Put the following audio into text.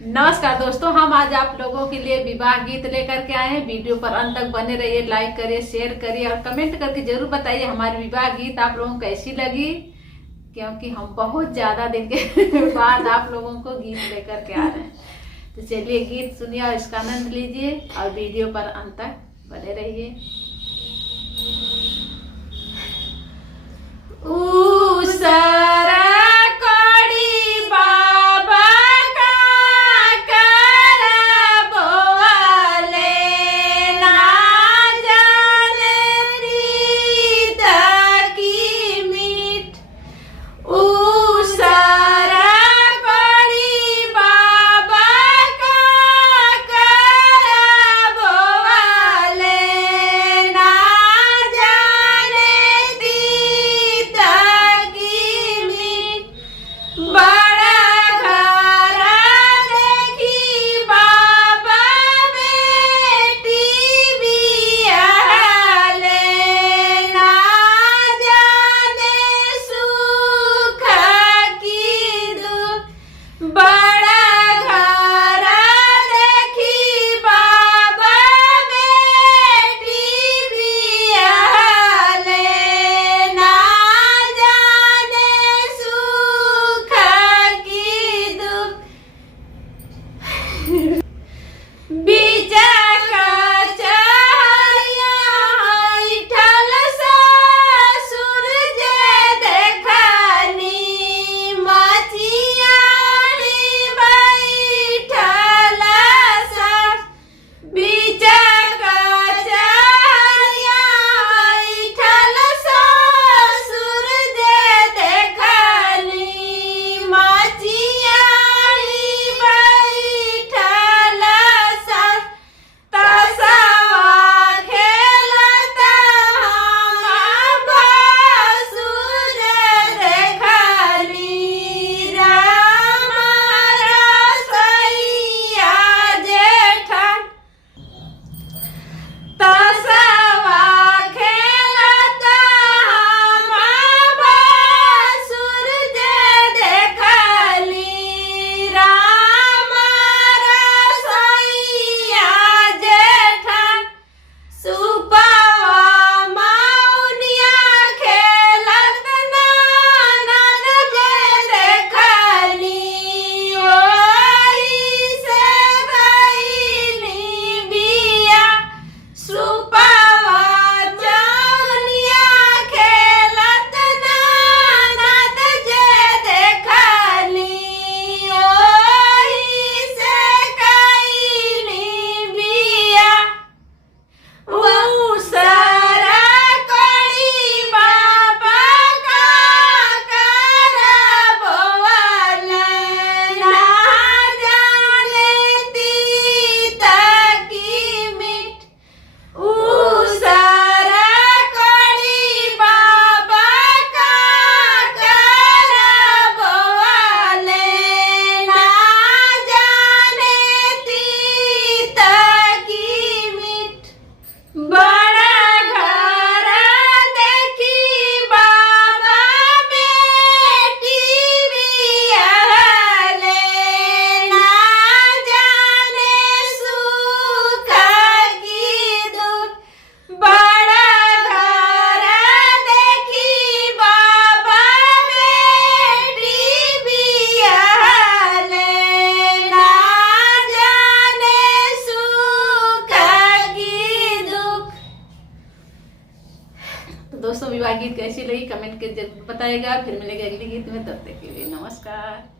नमस्कार दोस्तों, हम आज आप लोगों के लिए विवाह गीत लेकर के आए हैं। वीडियो पर अंत तक बने रहिए, लाइक करिए, शेयर करिए और कमेंट करके जरूर बताइए हमारी विवाह गीत आप लोगों को कैसी लगी, क्योंकि हम बहुत ज्यादा दिन के बाद आप लोगों को गीत लेकर के आ रहे हैं। तो चलिए गीत सुनिए और इसका आनंद लीजिए और वीडियो पर अंत तक बने रहिए। दोस्तों विवाह गीत कैसी लगी कमेंट के जरूर बताइएगा। फिर मिलेंगे अगले गीत में, तब तक के लिए नमस्कार।